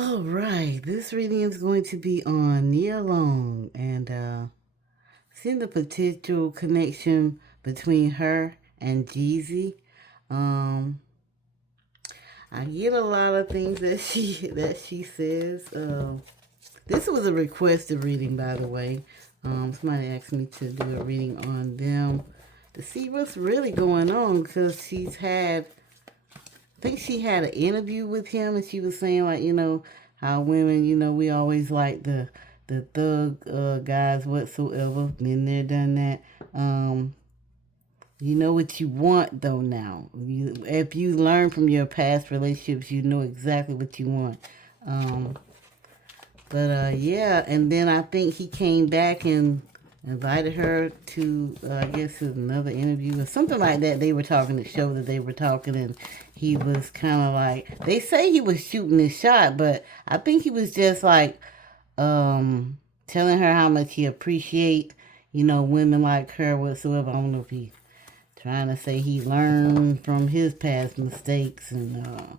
All right, this reading is going to be on Nia Long and seeing the potential connection between her and Jeezy. Um, I get a lot of things that she says. This was a requested reading, by the way. Somebody asked me to do a reading on them to see what's really going on because I think she had an interview with him and she was saying like, how women, we always like the thug guys whatsoever. Been there, done that. You know what you want though now. If you learn from your past relationships, you know exactly what you want. Yeah, and then I think he came back and invited her to, I guess, another interview or something like that. They were talking to show that they were talking, and he was kind of like, they say he was shooting his shot, but I think he was just like telling her how much he appreciate, women like her whatsoever. I don't know if he trying to say he learned from his past mistakes and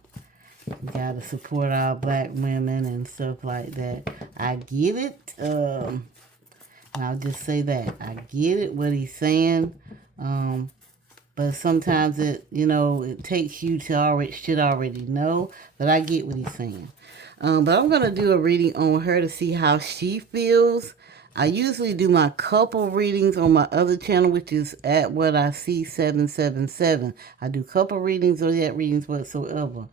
got to support our black women and stuff like that. I get it. And I'll just say that. I get it, what he's saying. But sometimes it takes you to already know. But I get what he's saying. But I'm going to do a reading on her to see how she feels. I usually do my couple readings on my other channel, which is at what I see 777. I do couple readings or yet readings whatsoever.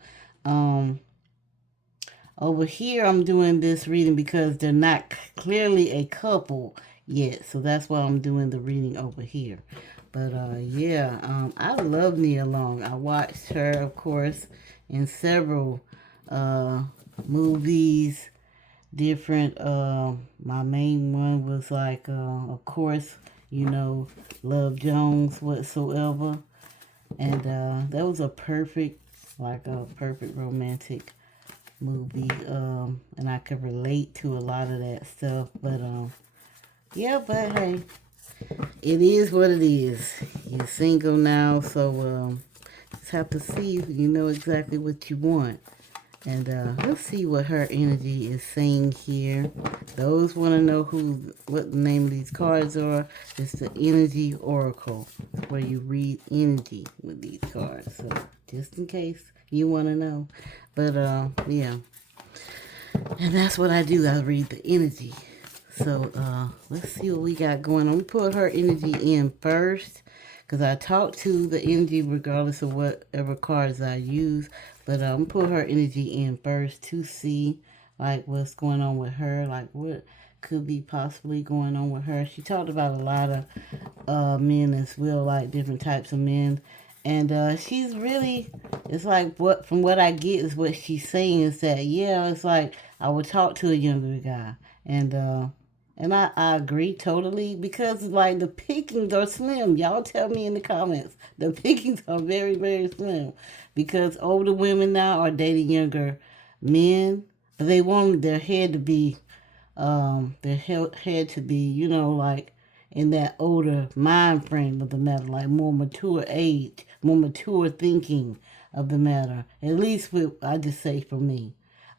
Over here, I'm doing this reading because they're not clearly a couple yet. So that's why I'm doing the reading over here. But I love Nia Long. I watched her, of course, in several movies, different. My main one was like, of course, Love Jones whatsoever. And that was a perfect romantic movie. And I could relate to a lot of that stuff. But but hey, it is what it is. You're single now, so just have to see if you know exactly what you want. And let's see what her energy is saying here. Those want to know what the name of these cards are. It's the Energy Oracle, where you read energy with these cards. So just in case you want to know. But yeah. And that's what I do. I read the energy. So let's see what we got going on. We put her energy in first because I talk to the energy regardless of whatever cards I use. But I'm put her energy in first to see like what's going on with her, like what could be possibly going on with her. She talked about a lot of men as well, like different types of men. And she's really, it's like from what I get is what she's saying is that, yeah, it's like I would talk to a younger guy. And I agree totally because like the pickings are slim. Y'all tell me in the comments. The pickings are very, very slim because older women now are dating younger men, but they want their head to be, like in that older mind frame of the matter, like more mature age, more mature thinking of the matter. At least I just say for me.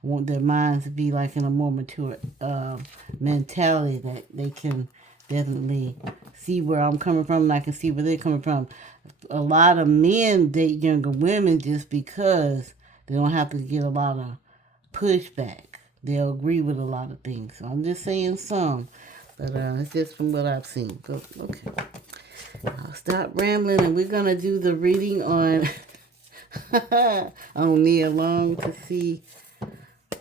I want their minds to be like in a more mature mentality that they can definitely see where I'm coming from and I can see where they're coming from. A lot of men date younger women just because they don't have to get a lot of pushback. They'll agree with a lot of things. So I'm just saying some, but it's just from what I've seen. Okay. I'll stop rambling and we're going to do the reading on, on Nia Long to see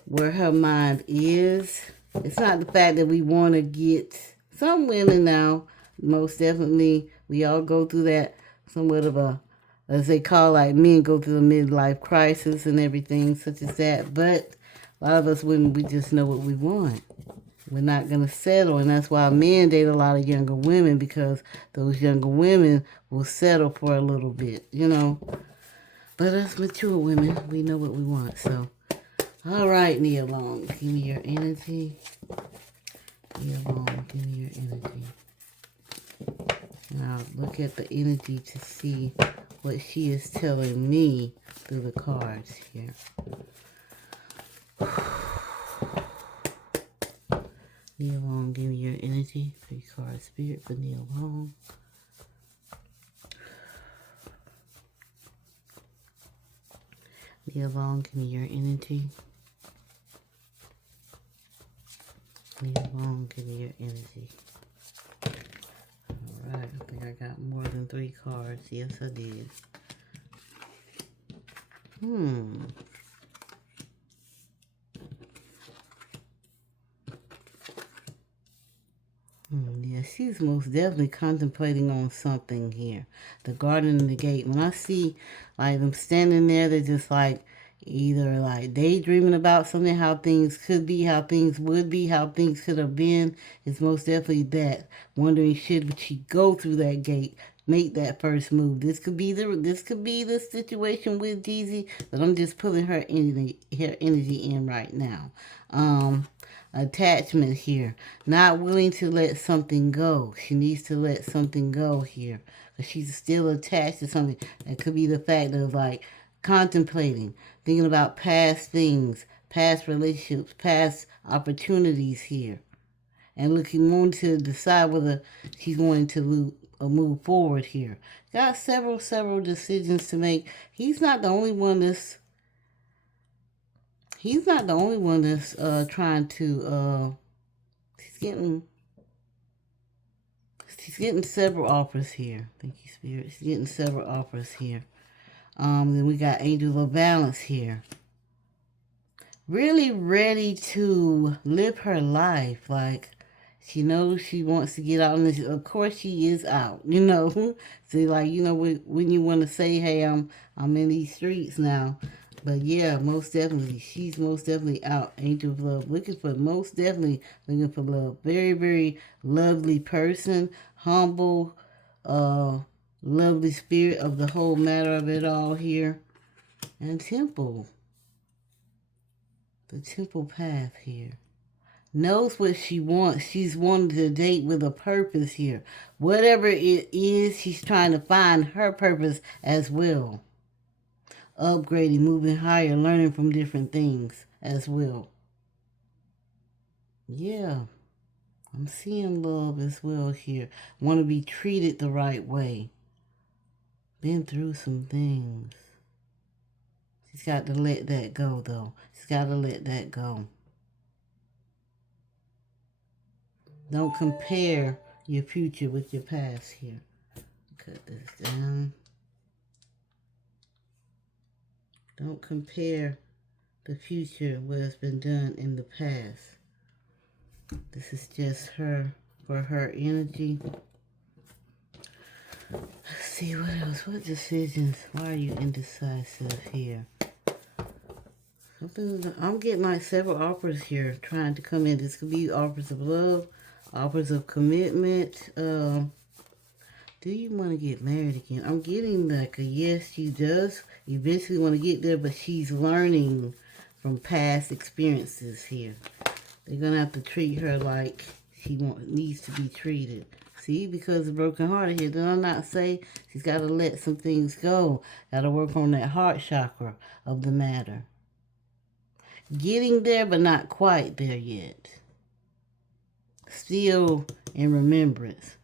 where her mind is. It's not the fact that we want to get some women now, most definitely, we all go through that somewhat of a, as they call like men go through a midlife crisis and everything such as that. But a lot of us women, we just know what we want. We're not going to settle, and that's why men date a lot of younger women because those younger women will settle for a little bit, But us mature women, we know what we want, so. All right, Nia Long, give me your energy. Nia Long, give me your energy. Now, look at the energy to see what she is telling me through the cards here. Nia Long, give me your energy. 3-card spirit for Nia Long. Nia Long, give me your energy. Nia Long, give me your energy. Alright, I think I got more than 3 cards. Yes, I did. Yeah, she's most definitely contemplating on something here. The garden and the gate. When I see, like, them standing there, they're just, like, either, like, daydreaming about something, how things could be, how things would be, how things could have been. It's most definitely that. Wondering, should she go through that gate, make that first move. This could be the situation with Jeezy, but I'm just pulling her energy in right now. Attachment here. Not willing to let something go. She needs to let something go here. Because she's still attached to something. That could be the fact of, like, contemplating, thinking about past things, past relationships, past opportunities here. And wanting to decide whether she's going to move forward here. Got several decisions to make. He's not the only one that's trying to she's getting several offers here. Thank you, Spirit. She's getting several offers here. Then we got Angel of Balance here. Really ready to live her life. Like, she knows she wants to get out. And of course, she is out, you know. See, like, you know, when you want to say, hey, I'm in these streets now. But yeah, most definitely, she's most definitely out. Angel of Love, looking for love. Very, very lovely person, humble, lovely spirit of the whole matter of it all here. And Temple, the Temple path here. Knows what she wants. She's wanting to date with a purpose here. Whatever it is, she's trying to find her purpose as well. Upgrading, moving higher, learning from different things as well. Yeah, I'm seeing love as well here. Want to be treated the right way. Been through some things. She's got to let that go, though. She's got to let that go. Don't compare your future with your past here. Cut this down. Don't compare the future, what has been done in the past. This is just her, for her energy. Let's see what else. What decisions? Why are you indecisive here? I'm getting like several offers here trying to come in. This could be offers of love, offers of commitment. Do you want to get married again? I'm getting like a yes, she does. Eventually want to get there, but she's learning from past experiences here. They're going to have to treat her like she needs to be treated. See, because of broken hearted here, did I not say she's got to let some things go? Got to work on that heart chakra of the matter. Getting there, but not quite there yet. Still in remembrance.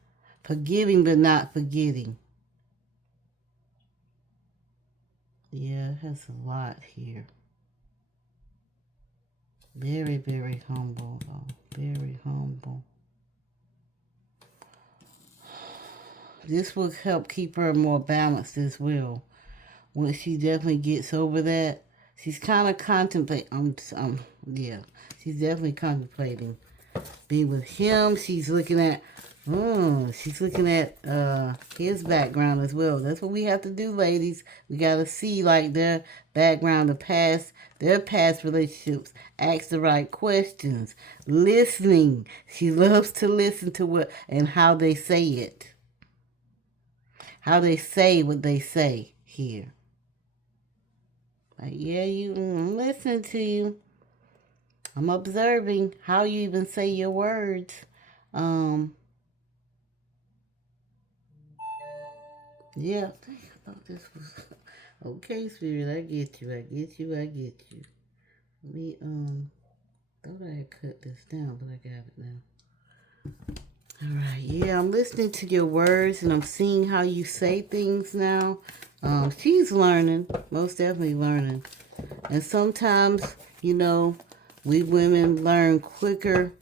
Forgiving, but not forgetting. Yeah, it has a lot here. Very, very humble, though. Very humble. This will help keep her more balanced as well. Once she definitely gets over that, she's kind of contemplating. Yeah, she's definitely contemplating being with him. She's looking at his background as well. That's what we have to do, ladies. We got to see like their background, their past relationships. Ask the right questions. Listening. She loves to listen to what and how they say it. How they say what they say here. Like, yeah, I'm listening to you. I'm observing how you even say your words. Yeah, I thought this was okay, Spirit. I get you. Let me Thought I had cut this down, but I got it now. All right, yeah, I'm listening to your words and I'm seeing how you say things now. She's learning, most definitely learning. And sometimes, you know, we women learn quicker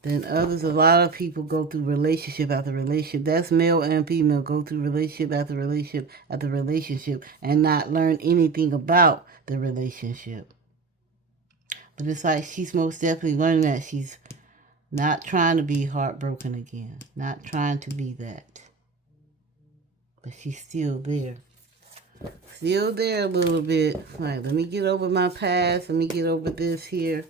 than others. A lot of people go through relationship after relationship. That's male and female, go through relationship after relationship after relationship and not learn anything about the relationship. But it's like she's most definitely learning that she's not trying to be heartbroken again. Not trying to be that. But she's still there. Still there a little bit. Like, let me get over my past. Let me get over this here.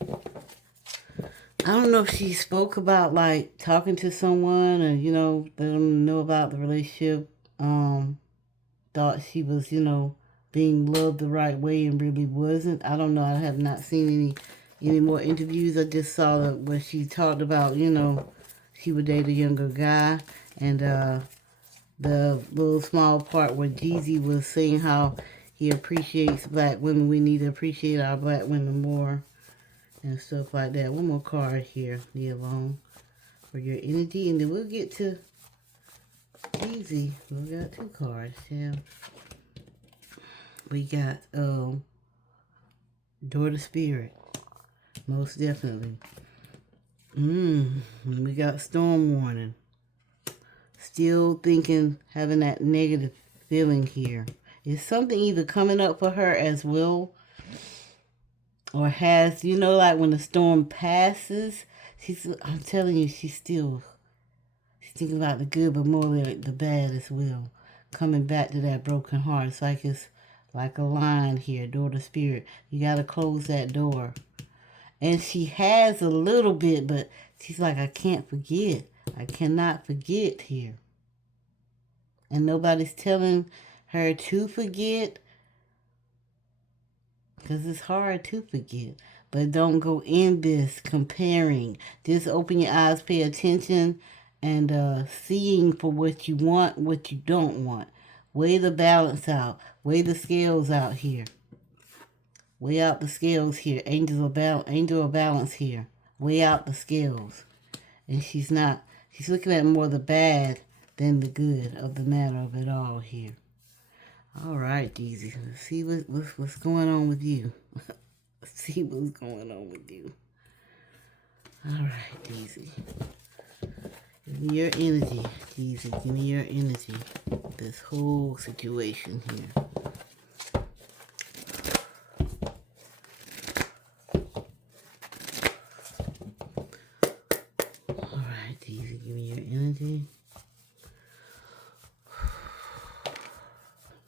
I don't know if she spoke about, like, talking to someone or, you know, let them know about the relationship. Thought she was, you know, being loved the right way and really wasn't. I don't know. I have not seen any more interviews. I just saw where she talked about, you know, she would date a younger guy. And the little small part where Jeezy was saying how he appreciates black women. We need to appreciate our black women more and stuff like that. One more card here, Nia Long, for your energy. And then we'll get to Jeezy. We got 2 cards, yeah. We got Daughter Spirit, most definitely. And we got Storm Warning. Still thinking, having that negative feeling here. Is something either coming up for her as well, or has, you know, like when the storm passes, I'm telling you, she's thinking about the good, but more like the bad as well. Coming back to that broken heart. It's like a line here, Daughter Spirit. You got to close that door. And she has a little bit, but she's like, I can't forget. I cannot forget here. And nobody's telling her to forget, because it's hard to forget. But don't go in this comparing. Just open your eyes, pay attention, and seeing for what you want, what you don't want. Weigh the balance out. Weigh the scales out here. Weigh out the scales here. Angel of balance here. Weigh out the scales. And she's looking at more the bad than the good of the matter of it all here. All right, Jeezy. Let's see what's going on with you. Let's see what's going on with you. All right, Jeezy. Give me your energy, Jeezy. Give me your energy. This whole situation here. All right, Jeezy. Give me your energy.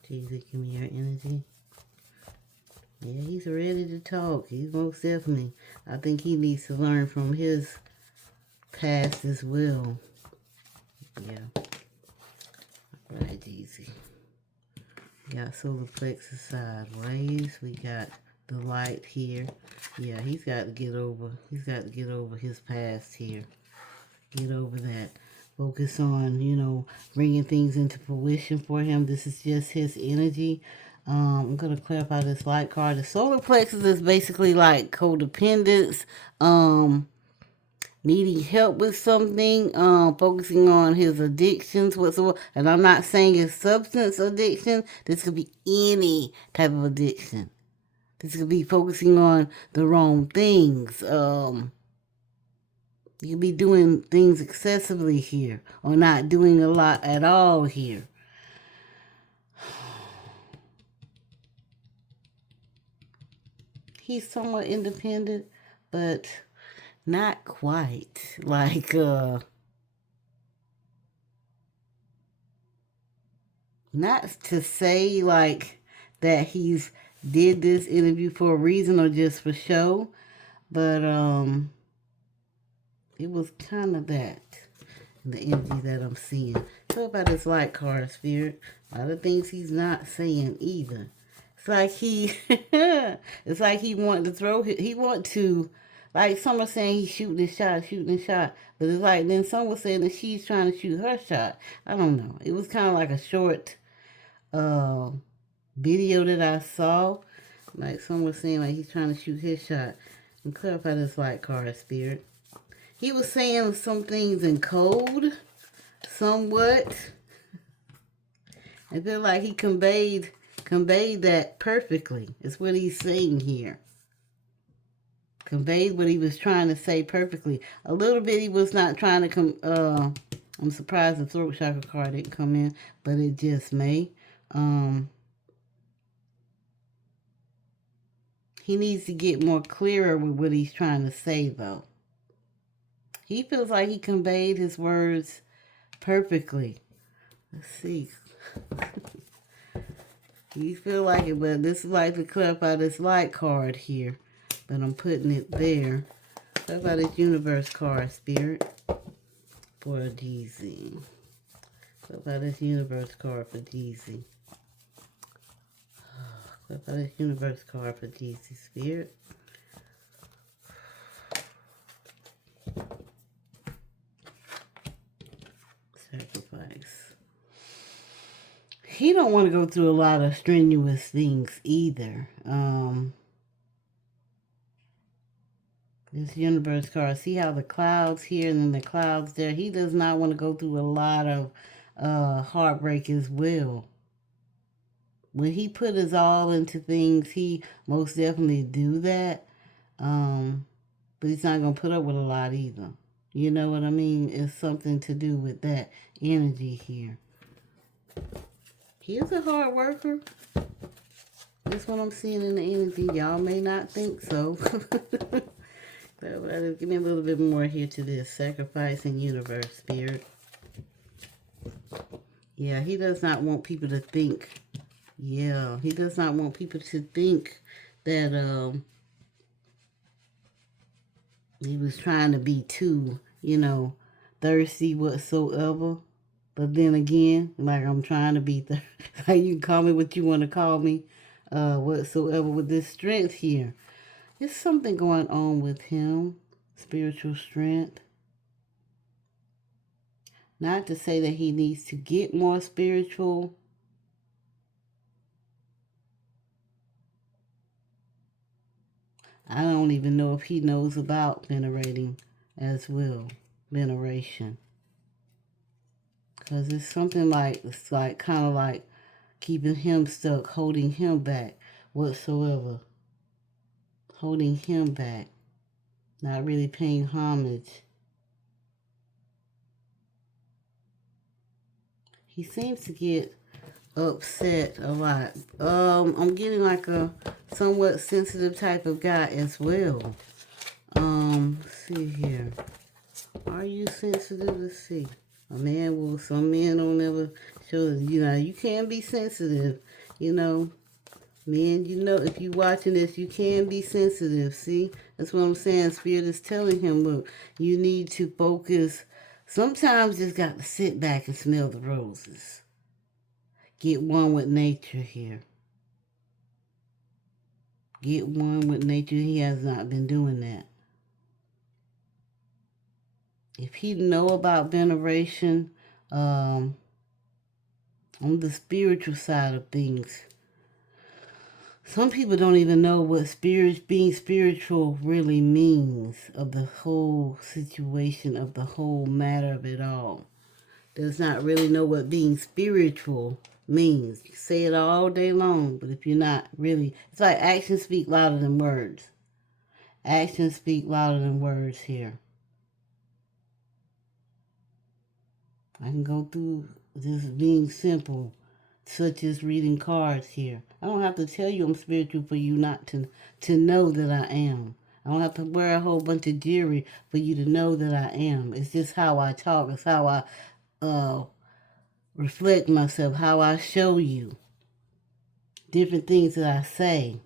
Jeezy, give me your energy. Yeah, he's ready to talk. He's most definitely. I think he needs to learn from his past as well. Yeah. All right, Jeezy. We got solar plexus sideways. We got the light here. Yeah, he's got to get over. He's got to get over his past here. Get over that. Focus on, you know, bringing things into fruition for him. This is just his energy. I'm going to clarify this light card. The solar plexus is basically like codependence, needing help with something, focusing on his addictions whatsoever. And I'm not saying it's substance addiction. This could be any type of addiction. This could be focusing on the wrong things. You could be doing things excessively here, or not doing a lot at all here. He's somewhat independent, but not quite. Like, not to say, like, that he's did this interview for a reason or just for show, but, it was kind of that, the energy that I'm seeing. So about this light card, Spirit. A lot of things he's not saying either. It's like it's like he wanted to throw, he want to, like some are saying he's shooting his shot. But it's like, then some were saying that she's trying to shoot her shot. I don't know. It was kind of like a short video that I saw. Like some were saying like he's trying to shoot his shot. And clarify this light card, Spirit. He was saying some things in code, somewhat. I feel like he conveyed that perfectly. It's what he's saying here. Conveyed what he was trying to say perfectly. A little bit he was not trying to I'm surprised the throat chakra card didn't come in, but it just may. He needs to get more clearer with what he's trying to say, though. He feels like he conveyed his words perfectly. Let's see. You feel like it, but this is like to clarify this light card here. But I'm putting it there. Clarify this universe card, Spirit, for Jeezy. Clarify this universe card for Jeezy. Clarify this universe card for Jeezy, Spirit. Sacrifice. He don't want to go through a lot of strenuous things either. This universe card. See how the clouds here and then the clouds there. He does not want to go through a lot of heartbreak as well. When he put his all into things, he most definitely do that. But he's not going to put up with a lot either. You know what I mean? It's something to do with that energy here. He is a hard worker. That's what I'm seeing in the energy. Y'all may not think so. Give me a little bit more here to this. Sacrificing universe, Spirit. Yeah, he does not want people to think. Yeah, he does not want people to think that he was trying to be too, thirsty whatsoever. But then again, like I'm trying to be like you can call me what you want to call me, whatsoever with this strength here. There's something going on with him. Spiritual strength. Not to say that he needs to get more spiritual. I don't even know if he knows about venerating as well. Veneration. Because it's something like, it's like kind of like keeping him stuck, holding him back whatsoever. Holding him back. Not really paying homage. He seems to get upset a lot. I'm getting like a somewhat sensitive type of guy as well. Let's see here. Are you sensitive? Let's see. Some men don't ever show that, you can be sensitive, Men, if you watching this, you can be sensitive. See? That's what I'm saying. Spirit is telling him, look, you need to focus. Sometimes just got to sit back and smell the roses. Get one with nature here. Get one with nature. He has not been doing that. If he know about veneration, on the spiritual side of things, some people don't even know what being spiritual really means, of the whole situation, of the whole matter of it all. Does not really know what being spiritual means. You say it all day long, but if you're not really, it's like actions speak louder than words. Actions speak louder than words here. I can go through this being simple, such as reading cards here. I don't have to tell you I'm spiritual for you not to know that I am. I don't have to wear a whole bunch of jewelry for you to know that I am. It's just how I talk. It's how I reflect myself, how I show you different things that I say.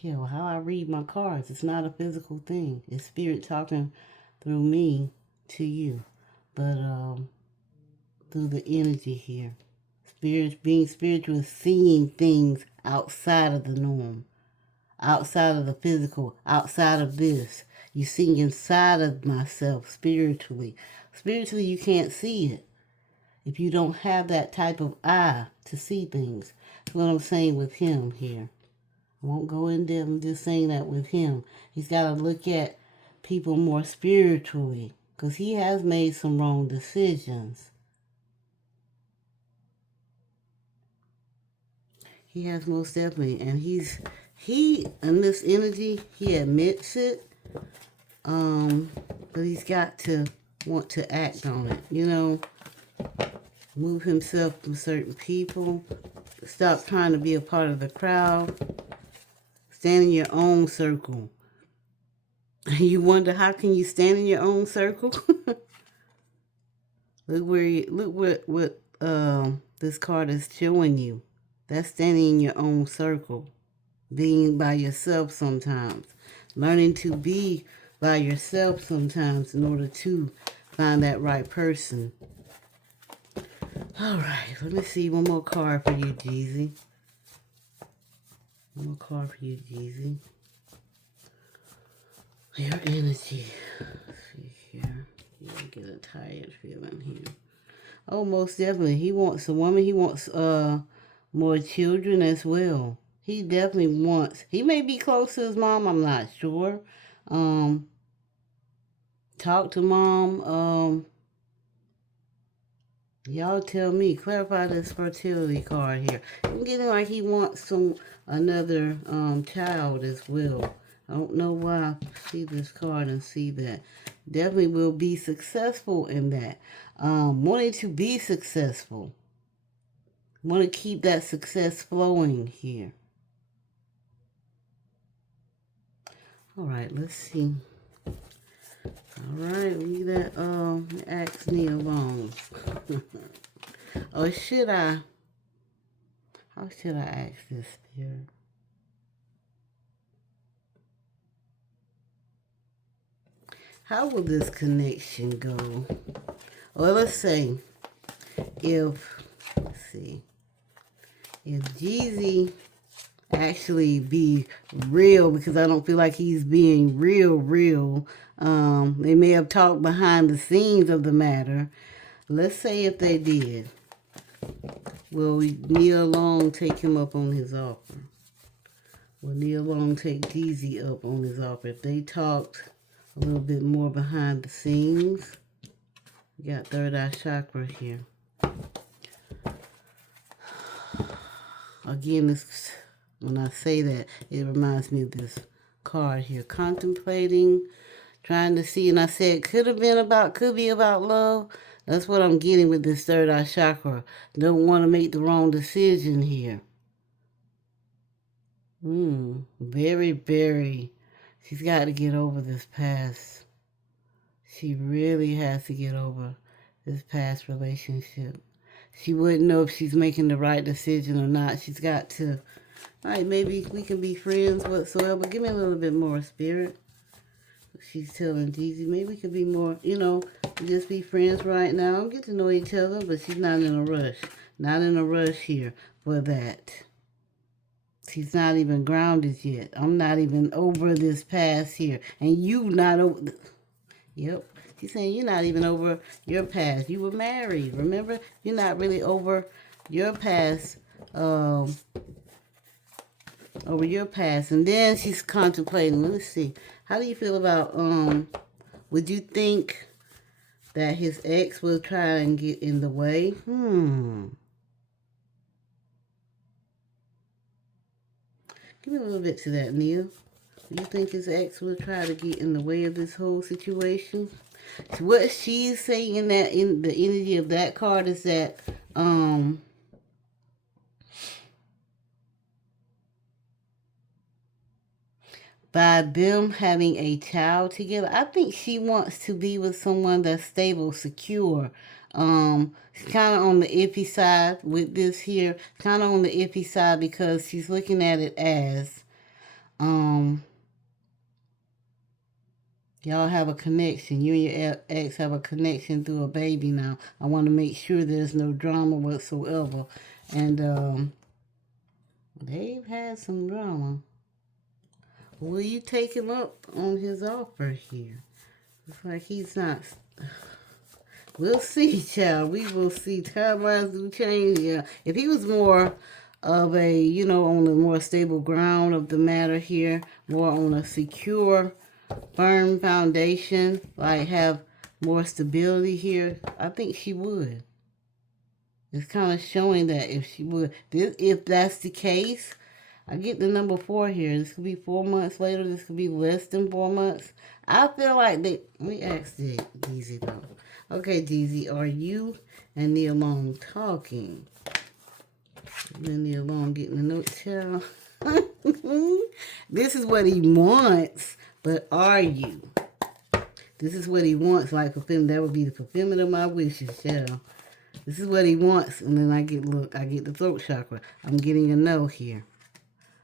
Yeah, well, how I read my cards. It's not a physical thing. It's spirit talking through me to you. But through the energy here. Being spiritual is seeing things outside of the norm. Outside of the physical. Outside of this. You see inside of myself spiritually. Spiritually, you can't see it if you don't have that type of eye to see things. That's what I'm saying with him here. I won't go in depth. I'm just saying that with him. He's got to look at people more spiritually because he has made some wrong decisions. He has most definitely. And he in this energy, he admits it. But he's got to want to act on it, you know, move himself from certain people, stop trying to be a part of the crowd, stand in your own circle. You wonder how can you stand in your own circle? Look what this card is showing you. That's standing in your own circle, being by yourself sometimes, learning to be by yourself sometimes in order to find that right person. All right, let me see one more card for you, Jeezy. One more card for you, Jeezy. Your energy. Let's see here. You get a tired feeling here. Oh, most definitely. He wants a woman. He wants more children as well. He definitely wants. He may be close to his mom. I'm not sure. Talk to mom. Y'all tell me. Clarify this fertility card here. I'm getting like he wants another child as well. I don't know why I see this card and see that. Definitely will be successful in that. Wanting to be successful. Want to keep that success flowing here. All right, let's see. All right, we that ask Nia Long. Or should I? How should I ask this spirit? How will this connection go? Well, let's say if, let's see, if Jeezy actually be real, because I don't feel like he's being real. They may have talked behind the scenes of the matter. Let's say if they did. Will Nia Long take him up on his offer? Will Nia Long take Jeezy up on his offer? If they talked a little bit more behind the scenes. We got third eye chakra here. Again, this, when I say that, it reminds me of this card here. Contemplating, trying to see, and I said could be about love. That's what I'm getting with this third eye chakra. Don't want to make the wrong decision here. Very. She's got to get over this past. She really has to get over this past relationship. She wouldn't know if she's making the right decision or not. She's got to, all right, maybe we can be friends whatsoever. Give me a little bit more, spirit. She's telling Jeezy, maybe we could be more, just be friends right now. Get to know each other, but she's not in a rush. Not in a rush here for that. She's not even grounded yet. I'm not even over this past here. And you not over... Yep. She's saying you're not even over your past. You were married. Remember? You're not really over your past. Over your past. And then she's contemplating. Let's see. How do you feel about... Would you think that his ex will try and get in the way? Give me a little bit to that, Nia. Do you think his ex will try to get in the way of this whole situation? So what she's saying in the energy of that card is that by them having a child together, I think she wants to be with someone that's stable, secure. She's kind of on the iffy side with this here. Kind of on the iffy side because she's looking at it as, y'all have a connection. You and your ex have a connection through a baby now. I want to make sure there's no drama whatsoever. And they've had some drama. Will you take him up on his offer here? It's like he's not. We'll see, child. We will see. Timelines do change. Yeah. If he was more of a, you know, on a more stable ground of the matter here, more on a secure, firm foundation, like have more stability here, I think she would. It's kind of showing that if she would, if that's the case, I get the number 4 here. This could be 4 months later. This could be less than 4 months. I feel like they. Let me ask Jeezy though. Okay, Jeezy, are you and Nia Long talking? You and Nia Long getting the note, child. This is what he wants, but are you? This is what he wants, like fulfillment. That would be the fulfillment of my wishes, child. This is what he wants, and then I get the throat chakra. I'm getting a no here.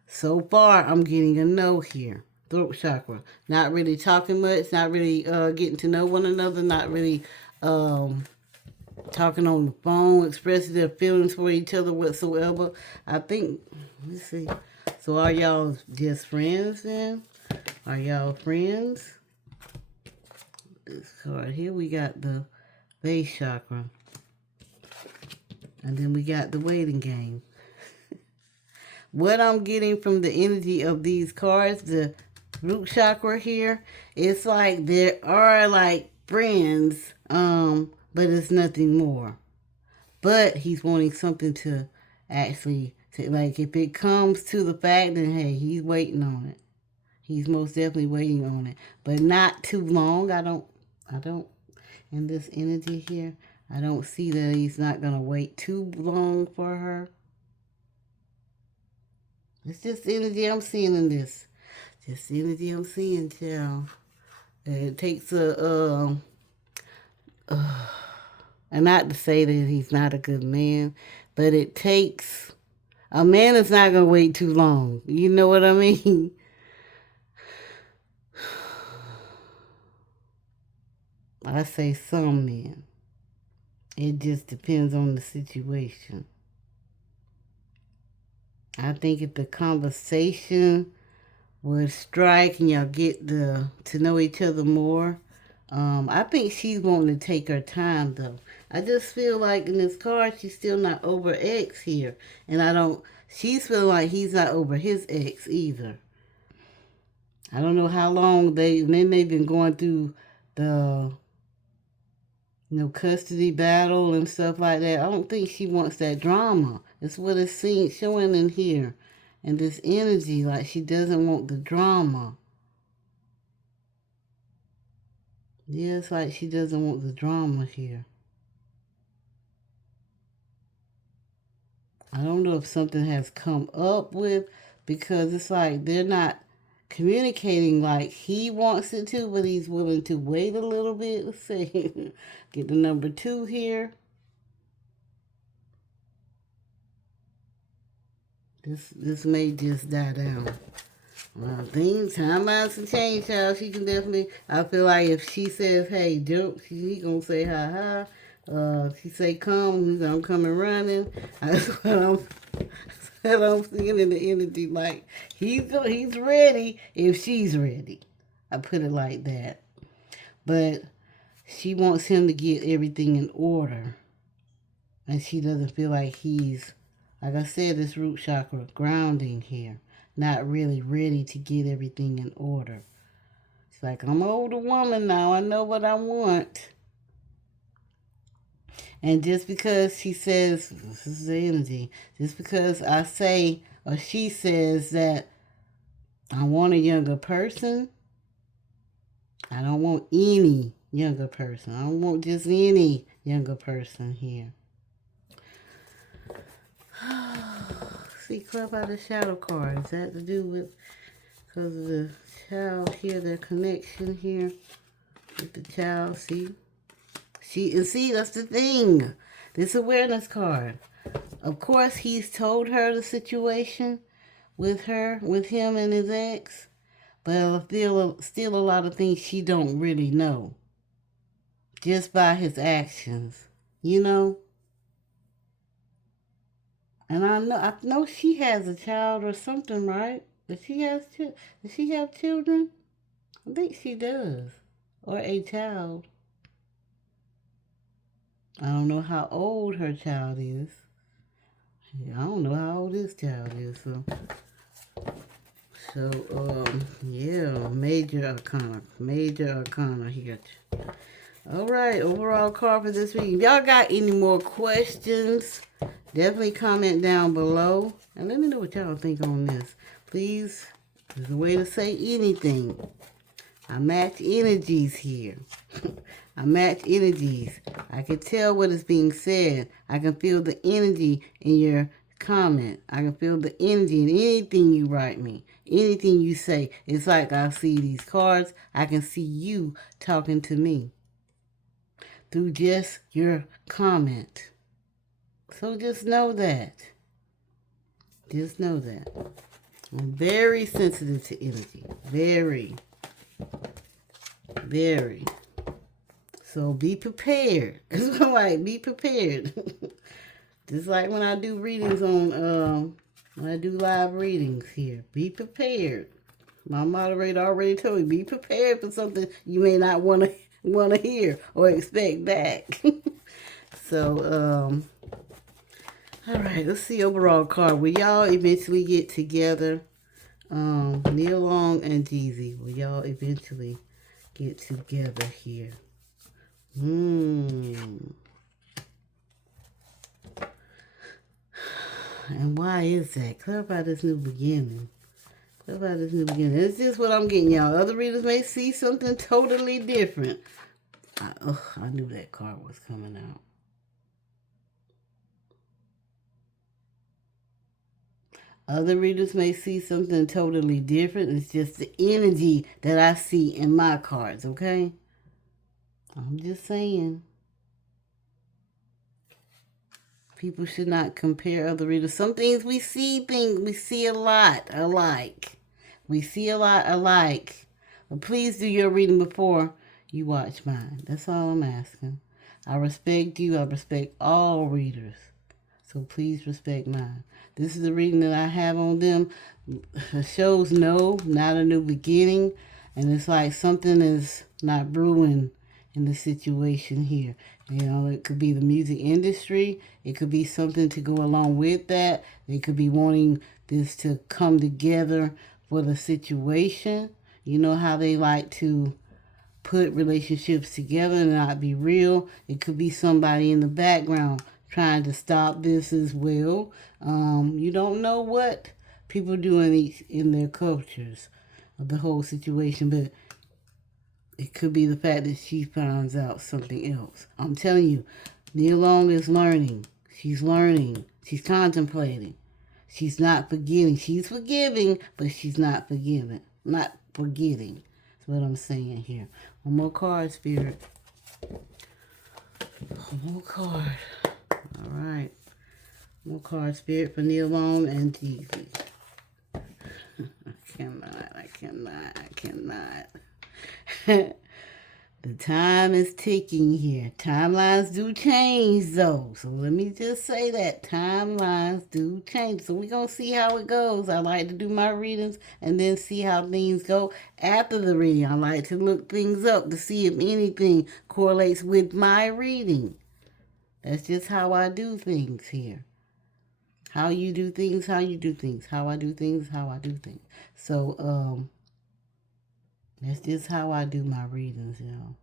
So far, I'm getting a no here. Throat chakra. Not really talking much, not really getting to know one another, not really talking on the phone, expressing their feelings for each other whatsoever. I think, let's see. So are y'all just friends then? Are y'all friends? This card here, we got the base chakra. And then we got the waiting game. What I'm getting from the energy of these cards, the root chakra here, it's like there are like friends, but it's nothing more. But he's wanting something to actually, like if it comes to the fact, then hey, he's waiting on it. He's most definitely waiting on it. But not too long. I don't, in this energy here, I don't see that he's not going to wait too long for her. It's just the energy I'm seeing in this. Just the energy I'm seeing, child. It takes and not to say that he's not a good man, but it takes, a man is not going to wait too long. You know what I mean? I say some men. It just depends on the situation. I think if the conversation would strike and y'all get to know each other more, I think she's wanting to take her time though. I just feel like in this card she's still not over X here, and she's feeling like he's not over his ex either. I don't know how long they've been going through the custody battle and stuff like that. I don't think she wants that drama. It's what it's showing in here. And this energy, like she doesn't want the drama. Yeah, it's like she doesn't want the drama here. I don't know if something has come up with, because it's like they're not communicating like he wants it to, but he's willing to wait a little bit. Let's see. Get the number 2 here. This may just die down. Well, timelines can change, child. She can definitely, I feel like if she says, hey, jump, she gonna say, ha ha. She say, come, I'm coming running. That's what I'm seeing in the energy. Like, he's ready if she's ready. I put it like that. But she wants him to get everything in order. And she doesn't feel like he's, like I said, this root chakra, grounding here. Not really ready to get everything in order. It's like, I'm an older woman now. I know what I want. And just because she says, this is the energy, just because I say, or she says that I want a younger person, I don't want any younger person. I don't want just any younger person here. See, club out the shadow card. Is that to do with, because of the child here, their connection here with the child? See, that's the thing. This awareness card. Of course, he's told her the situation with him and his ex, but I feel still a lot of things she don't really know just by his actions, you know. And I know she has a child or something, right? Does she have children? I think she does. Or a child. I don't know how old her child is. Yeah, I don't know how old this child is, so. Yeah, major arcana here. All right, overall card for this week. If y'all got any more questions, definitely comment down below. And let me know what y'all think on this. Please, there's a way to say anything. I match energies here. I match energies. I can tell what is being said. I can feel the energy in your comment. I can feel the energy in anything you write me. Anything you say. It's like I see these cards. I can see you talking to me through just your comment. So just know that. Just know that. I'm very sensitive to energy. Very. Very. So be prepared. That's right. Be prepared. Just like when I do readings on, when I do live readings here. Be prepared. My moderator already told me, be prepared for something you may not want to hear or expect back. So, all right, let's see overall card. Will y'all eventually get together? Nia Long and Jeezy, will y'all eventually get together here? And why is that? Clarify this new beginning. Clarify this new beginning. It's just what I'm getting, y'all. Other readers may see something totally different. I knew that card was coming out. Other readers may see something totally different. It's just the energy that I see in my cards, okay? I'm just saying. People should not compare other readers. Some things we see a lot alike. We see a lot alike. But please do your reading before you watch mine. That's all I'm asking. I respect you. I respect all readers. So please respect mine. This is the reading that I have on them. It shows no, not a new beginning. And it's like something is not brewing in the situation here. You know, it could be the music industry. It could be something to go along with that. They could be wanting this to come together for the situation. You know how they like to put relationships together and not be real. It could be somebody in the background trying to stop this as well. You don't know what people do in their cultures of the whole situation, but it could be the fact that she finds out something else. I'm telling you, Nia Long is learning. She's learning. She's contemplating. She's not forgetting. She's forgiving, but she's not forgiving. Not forgetting. That's what I'm saying here. One more card, Spirit. One more card. All right. More card, Spirit, for Nia Long and Jeezy. I cannot. The time is ticking here. Timelines do change, though. So let me just say that. Timelines do change. So we're going to see how it goes. I like to do my readings and then see how things go after the reading. I like to look things up to see if anything correlates with my reading. That's just how I do things here. How you do things, how you do things. How I do things, how I do things. So, that's just how I do my readings, y'all.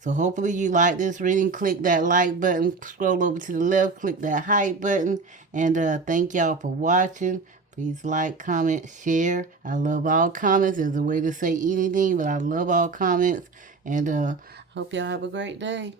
So hopefully you like this reading. Click that like button. Scroll over to the left. Click that hype button. And thank y'all for watching. Please like, comment, share. I love all comments. There's a way to say anything, but I love all comments. And hope y'all have a great day.